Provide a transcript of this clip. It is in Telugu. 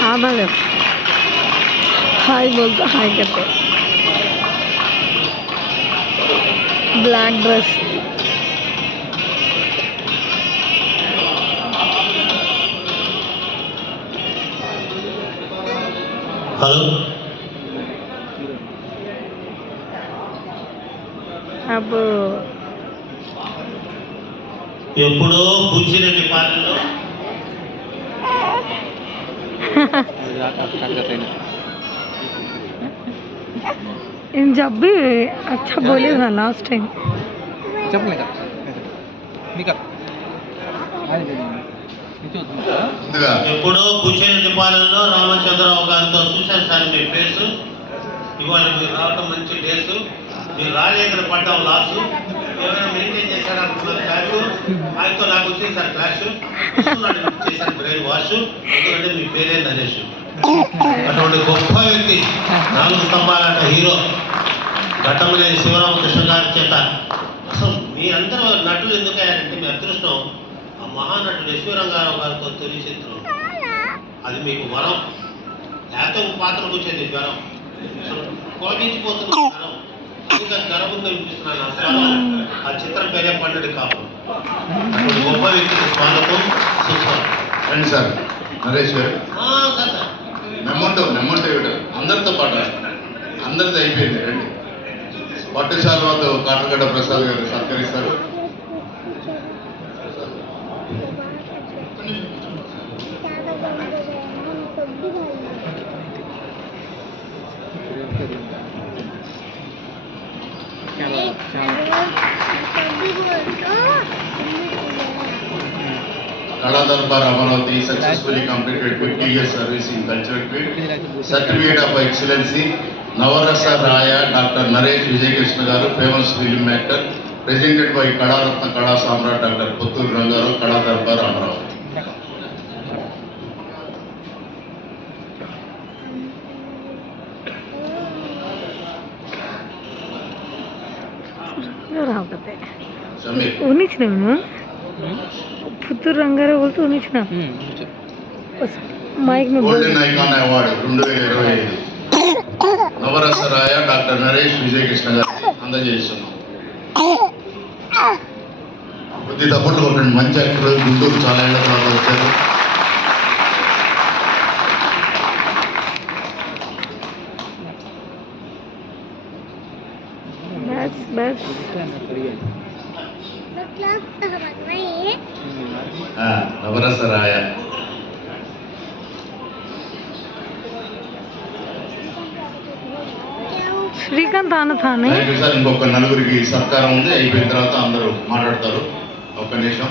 हाँ मैडम हाय बोलता हाय करते ब्लैक ड्रेस హలో अब ఎప్పుడో బుచ్చిరెడ్డి పాలనలో इन जब भी अच्छा बोले था लास्ट टाइम చెప్పలేదు మీకు ముందుగా ఎప్పుడో బుచ్చిరెడ్డి పాలనలో రామచంద్రరావు గారితో చూశాను సార్ మీ ఫేస్ ఇవాళ మీరు రావటం మంచి డేస్ మీరు రాలేదని పడ్డాం లాసు ఏమైనా మెయింటైన్ చేశారా అనుకున్నాను క్లాస్ ఆయనతో నాకు వచ్చింది సార్ క్లాస్ వస్తున్నాడు మీకు చేశాను బ్రెయిన్ వాష్ ఎందుకంటే మీ పేరే నరేష్. అటువంటి గొప్ప వ్యక్తి నాలుగు స్తంభాలట హీరో. ఘట్టమనేని శివరామకృష్ణ గారి చేత. అసలు మీ అందరూ నటులు ఎందుకు అయ్యారంటే మీ అదృష్టం ఆ మహానటుడు యశ్వరంగారావు గారితో తొలి చిత్రం అది మీకు వరం. లేకపోతే ఒక పాత్రకు వచ్చేది జ్వరం కోపించిపోతుంది జ్వరం ఇంకా జ్వరం ఉంది అనిపిస్తున్నాను ఆ స్వరం ఆ చిత్రం పేరే పండుగ కాపు అటువంటి గొప్ప వ్యక్తికి స్వాగతం సుస్వాగతం రండి సార్. సార్ మెమ్మంటో మెమ్మంటో ఇవ్వడం అందరితో పాటు అందరిది అయిపోయింది రండి. పట్టుశాలతో Katagadda Prasad garu సత్కరిస్తారు. Kala Darbar Amaravati successfully completed fifty years service in cultural field certificate of excellency Navarasa Raya doctor Naresh Vijayakrishna garu famous film actor presented by Kalaratna Kala Samrat doctor Puttur Rangarao కళా దర్బార్ అమరావతి సమీర్ ఉన్నిచ్చినాను పుత్తూరు రంగారావు వాళ్ళతో నిచ్చిన మైక్ గోల్డెన్ డాక్టర్ నరేష్ కొద్ది తప్పట్లు కొట్టండి. మంచి యాక్టర్ గుంటూరు చాలా ఏళ్ళ తర్వాత వచ్చారు. బ్యాట్స్ బ్యాట్స్ ఆ, నవరస రాయ శ్రీకాంత్ ఆన థానే థ్యాంక్ యూ సార్ ఇంకొక నలుగురికి సత్కారం ఉంది. అయిపోయిన తర్వాత అందరూ మాట్లాడతారు. ఒక్క నిమిషం.